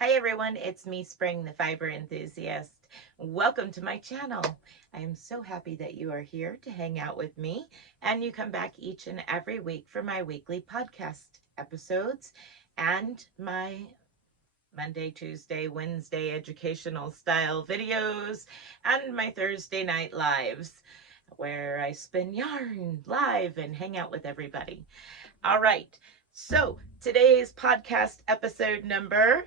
Hi everyone, it's me, Spring, the fiber enthusiast. Welcome to my channel. I am so happy that you are here to hang out with me, and you come back each and every week for my weekly podcast episodes and my Monday, Tuesday, Wednesday educational style videos and my Thursday night lives where I spin yarn live and hang out with everybody. All right, so today's podcast episode number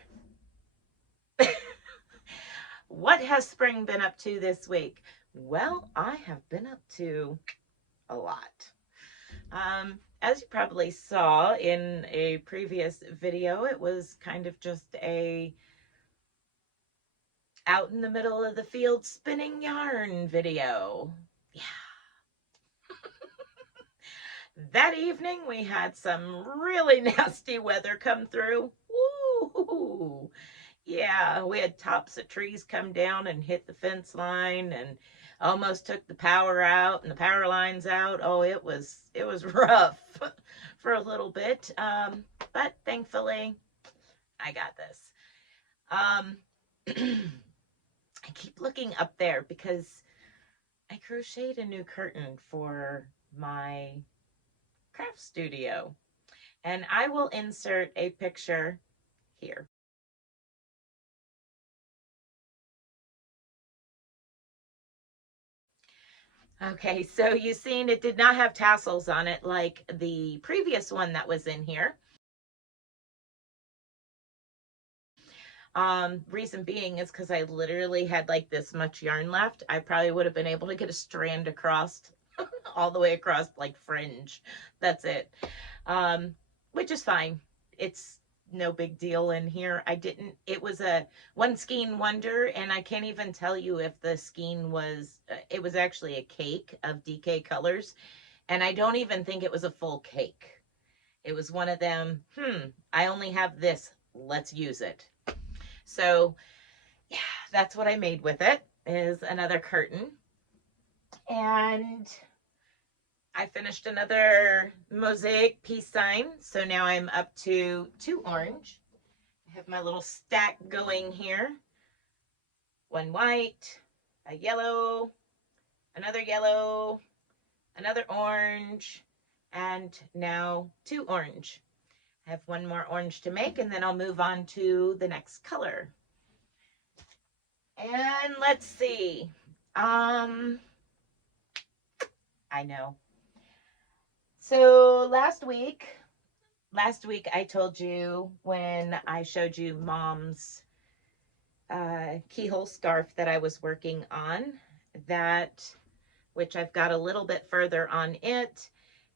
What has Spring been up to this week? Well, I have been up to a lot. As you probably saw in a previous video, it was kind of just a out in the middle of the field spinning yarn video. Yeah. That evening we had some really nasty weather come through. Woo! Yeah, we had tops of trees come down and hit the fence line and almost took the power out and the power lines out. Oh, it was rough for a little bit. But thankfully I got this. I keep looking up there because I crocheted a new curtain for my craft studio, and I will insert a picture here. Okay, so you've seen it did not have tassels on it like the previous one that was in here. Reason being is because I literally had like this much yarn left. I probably would have been able to get a strand across all the way across, like fringe. That's it. Which is fine. It's no big deal in here. It was a one skein wonder, and I can't even tell you if the skein was, it was actually a cake of DK colors, and I don't even think it was a full cake. It was one of them, I only have this, let's use it. So yeah, that's what I made with it, is another curtain. And I finished another mosaic peace sign. So now I'm up to 2 orange. I have my little stack going here. 1 white, a yellow, another yellow, another orange, and now 2 orange. I have 1 more orange to make, and then I'll move on to the next color. And let's see. I know. So last week I told you when I showed you Mom's keyhole scarf that I was working on, which I've got a little bit further on it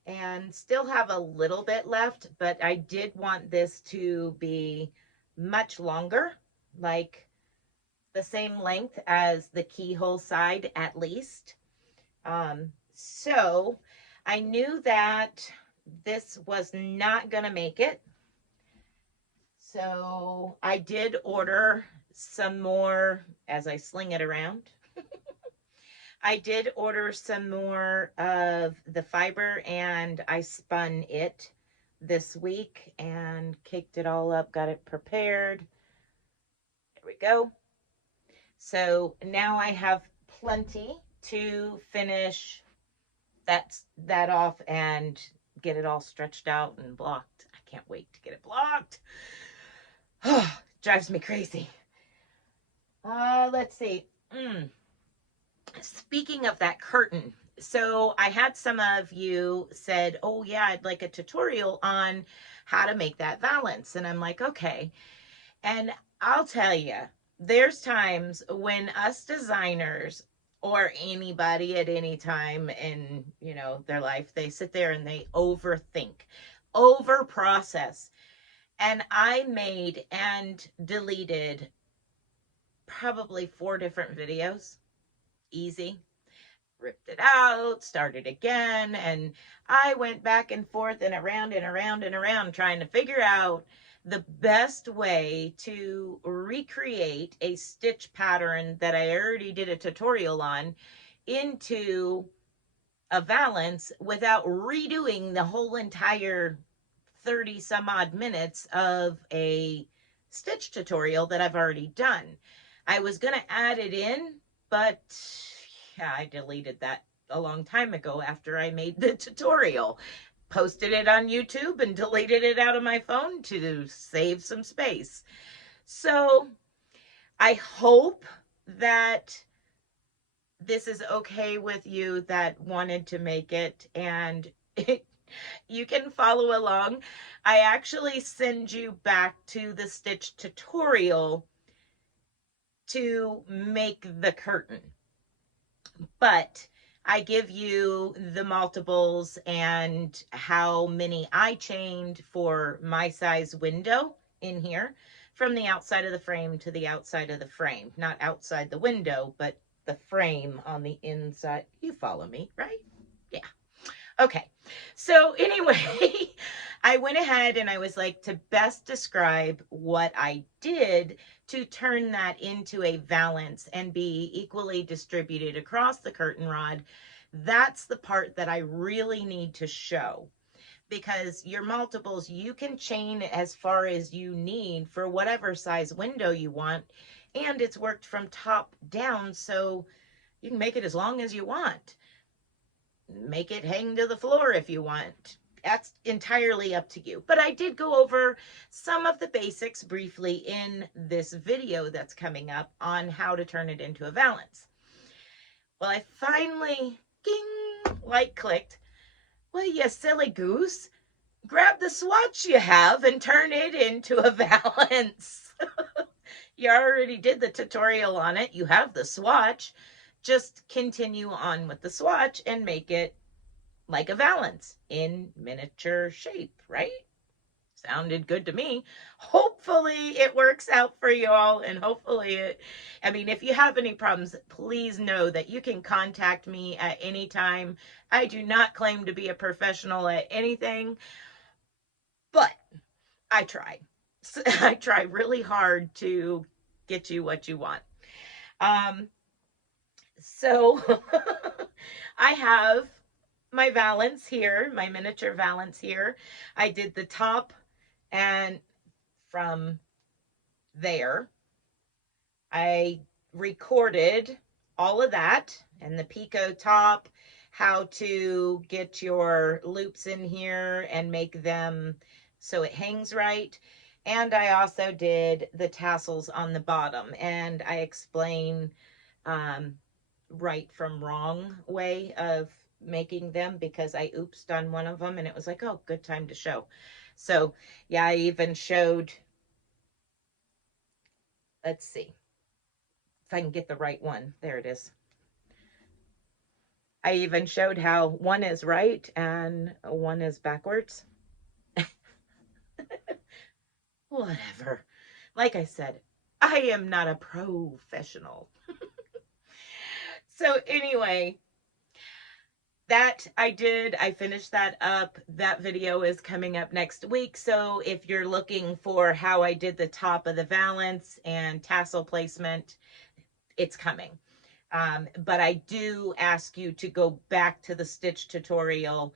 and still have a little bit left, but I did want this to be much longer, like the same length as the keyhole side at least. So I knew that this was not gonna make it. So I did order some more as I sling it around. I did order some more of the fiber, and I spun it this week and caked it all up, got it prepared. There we go. So now I have plenty to finish that off and get it all stretched out and blocked. I can't wait to get it blocked. Drives me crazy. Let's see. Speaking of that curtain, so I had some of you said, oh yeah, I'd like a tutorial on how to make that valance. And I'm like, okay. And I'll tell you, there's times when us designers or anybody at any time in, their life, they sit there and they overthink, over process. And I made and deleted probably 4 different videos. Easy. Ripped it out, started again, and I went back and forth and around and around and around trying to figure out the best way to recreate a stitch pattern that I already did a tutorial on into a valance without redoing the whole entire 30 some odd minutes of a stitch tutorial that I've already done. I was going to add it in, but yeah, I deleted that a long time ago after I made the tutorial. Posted it on YouTube and deleted it out of my phone to save some space. So I hope that this is okay with you that wanted to make it, and you can follow along. I actually send you back to the stitch tutorial to make the curtain, but I give you the multiples and how many I chained for my size window in here from the outside of the frame to the outside of the frame. Not outside the window, but the frame on the inside. You follow me, right? Yeah. Okay. So anyway, I went ahead and I was like, to best describe what I did to turn that into a valance and be equally distributed across the curtain rod, that's the part that I really need to show. Because your multiples, you can chain as far as you need for whatever size window you want. And it's worked from top down, so you can make it as long as you want. Make it hang to the floor if you want. That's entirely up to you. But I did go over some of the basics briefly in this video that's coming up on how to turn it into a valance. Well, I finally, ging, light clicked. Well, you silly goose, grab the swatch you have and turn it into a valance. You already did the tutorial on it. You have the swatch. Just continue on with the swatch and make it like a valance in miniature shape, right? Sounded good to me. Hopefully it works out for you all, and hopefully I mean, if you have any problems, please know that you can contact me at any time. I do not claim to be a professional at anything, but I try. I try really hard to get you what you want. So I have my valance here, my miniature valance here. I did the top, and from there, I recorded all of that and the picot top, how to get your loops in here and make them so it hangs right. And I also did the tassels on the bottom, and I explain right from wrong way of making them, because I oopsed on one of them and it was like, oh, good time to show. So yeah, I even showed, let's see if I can get the right one. There it is. I even showed how one is right and one is backwards. Whatever. Like I said, I am not a professional. So anyway, that I did. I finished that up. That video is coming up next week. So if you're looking for how I did the top of the valance and tassel placement, it's coming. But I do ask you to go back to the stitch tutorial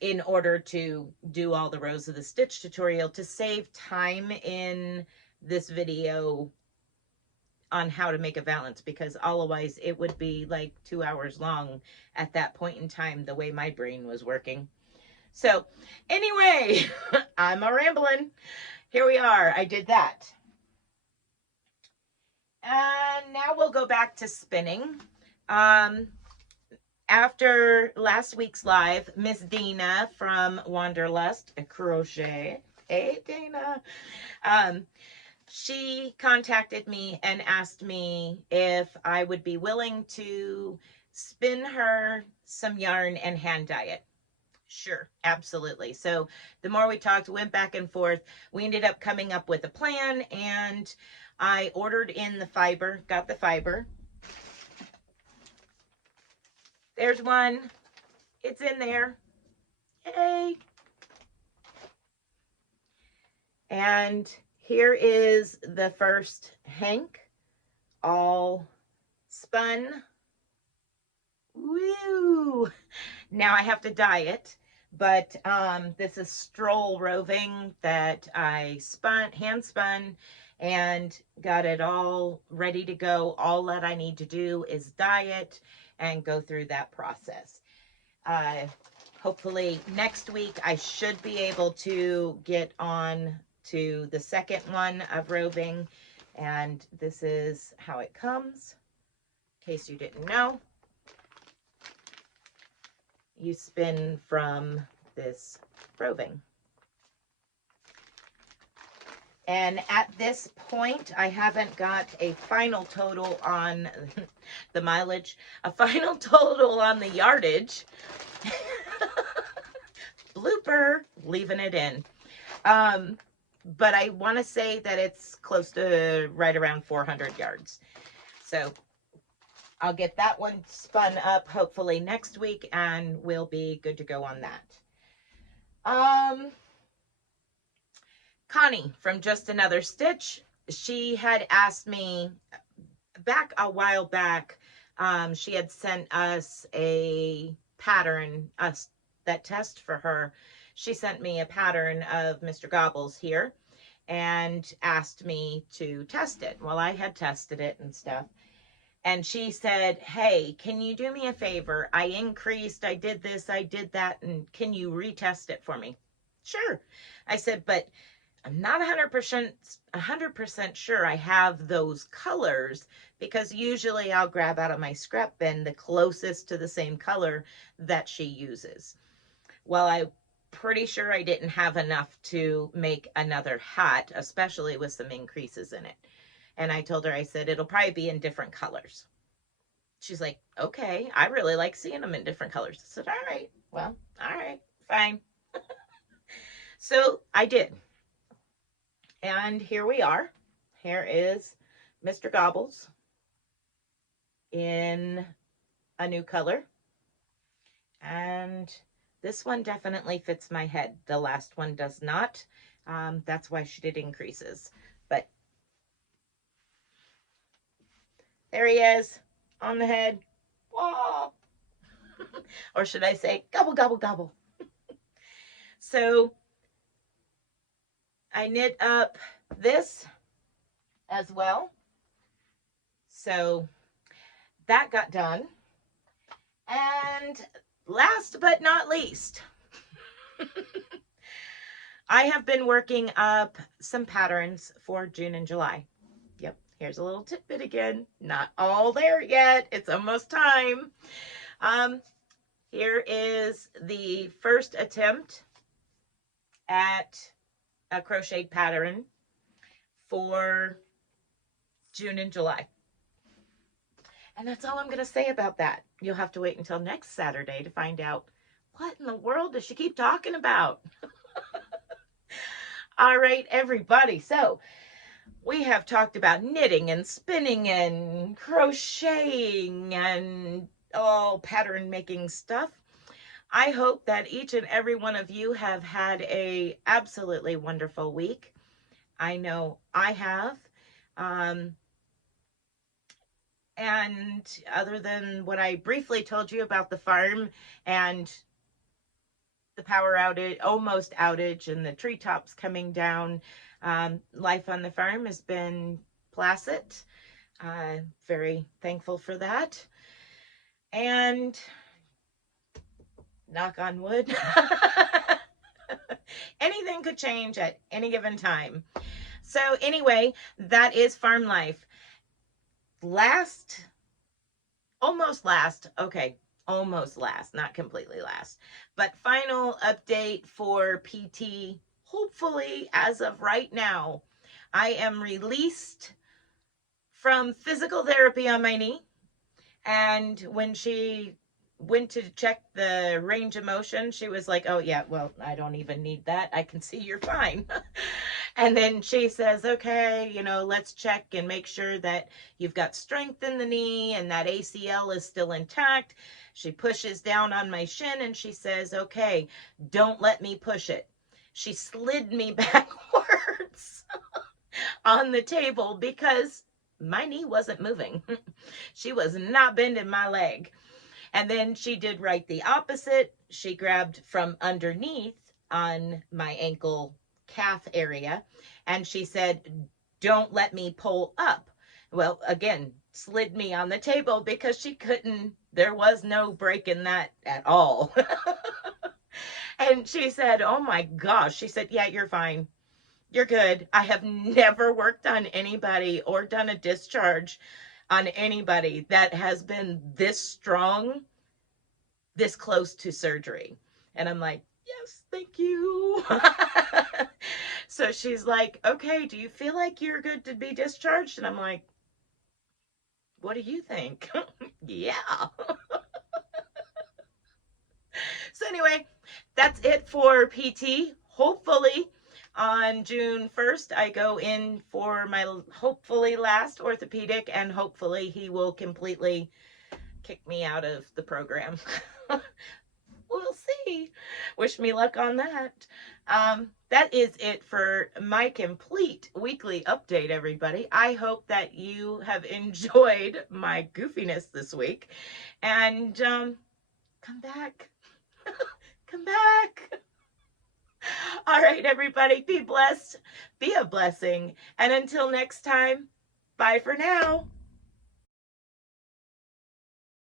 in order to do all the rows of the stitch tutorial to save time in this video on how to make a valance, because otherwise it would be like 2 hours long at that point in time, the way my brain was working. So anyway, I'm a rambling. Here we are. I did that. And now we'll go back to spinning. After last week's live, Miss Dina from Wanderlust Crochet, hey Dana, she contacted me and asked me if I would be willing to spin her some yarn and hand dye it. Sure, absolutely. So the more we talked, went back and forth, we ended up coming up with a plan, and I ordered in the fiber, got the fiber. There's one. It's in there. Yay. And here is the first hank, all spun. Woo! Now I have to dye it, But this is stroll roving that I hand spun, and got it all ready to go. All that I need to do is dye it and go through that process. Uh, Hopefully next week I should be able to get on to the second one of roving, and this is how it comes, in case you didn't know. You spin from this roving. And at this point, I haven't got a final total on the mileage, a final total on the yardage. Blooper, leaving it in. But I want to say that it's close to right around 400 yards. So I'll get that one spun up hopefully next week, and we'll be good to go on that. Connie from Just Another Stitch, she had asked me back a while back. She had sent us a pattern, that test for her. She sent me a pattern of Mr. Gobble's here and asked me to test it. Well, I had tested it and stuff. And she said, hey, can you do me a favor? I increased, I did this, I did that, and can you retest it for me? Sure. I said, but I'm not 100% sure I have those colors, because usually I'll grab out of my scrap bin the closest to the same color that she uses. Well, I'm pretty sure I didn't have enough to make another hat, especially with some increases in it. And I told her, I said, it'll probably be in different colors. She's like, okay, I really like seeing them in different colors. I said, all right, well, all right, fine. So I did. And here we are. Here is Mr. Gobble's in a new color. And this one definitely fits my head. The last one does not. That's why she did increases. But there he is on the head. Whoa. Or should I say, gobble, gobble, gobble. So I knit up this as well. So that got done. And last but not least, I have been working up some patterns for June and July. Yep, here's a little tidbit again. Not all there yet. It's almost time. Here is the first attempt at a crocheted pattern for June and July. And that's all I'm going to say about that. You'll have to wait until next Saturday to find out what in the world does she keep talking about. All right, everybody. So we have talked about knitting and spinning and crocheting and all pattern making stuff. I hope that each and every one of you have had a absolutely wonderful week. I know I have. And other than what I briefly told you about the farm and the power outage, almost outage, and the treetops coming down, life on the farm has been placid. Very thankful for that. And knock on wood, anything could change at any given time. So anyway, that is farm life. Almost last, not completely last, but final update for PT. Hopefully, as of right now, I am released from physical therapy on my knee. And when she went to check the range of motion, she was like, oh yeah, well, I don't even need that. I can see you're fine. And then she says, okay, let's check and make sure that you've got strength in the knee and that ACL is still intact. She pushes down on my shin and she says, okay, don't let me push it. She slid me backwards on the table because my knee wasn't moving. She was not bending my leg. And then she did right the opposite. She grabbed from underneath on my ankle calf area, and she said, don't let me pull up. Well, again, slid me on the table because she couldn't, there was no break in that at all. And she said, oh my gosh. She said, yeah, you're fine. You're good. I have never worked on anybody or done a discharge on anybody that has been this strong, this close to surgery. And I'm like, yes, thank you. So she's like, okay, do you feel like you're good to be discharged? And I'm like, what do you think? Yeah. So anyway, that's it for PT. Hopefully on June 1st, I go in for my hopefully last orthopedic, and hopefully he will completely kick me out of the program. We'll see. Wish me luck on that. That is it for my complete weekly update, everybody. I hope that you have enjoyed my goofiness this week. And come back. Come back. All right, everybody, be blessed, be a blessing. And until next time, bye for now.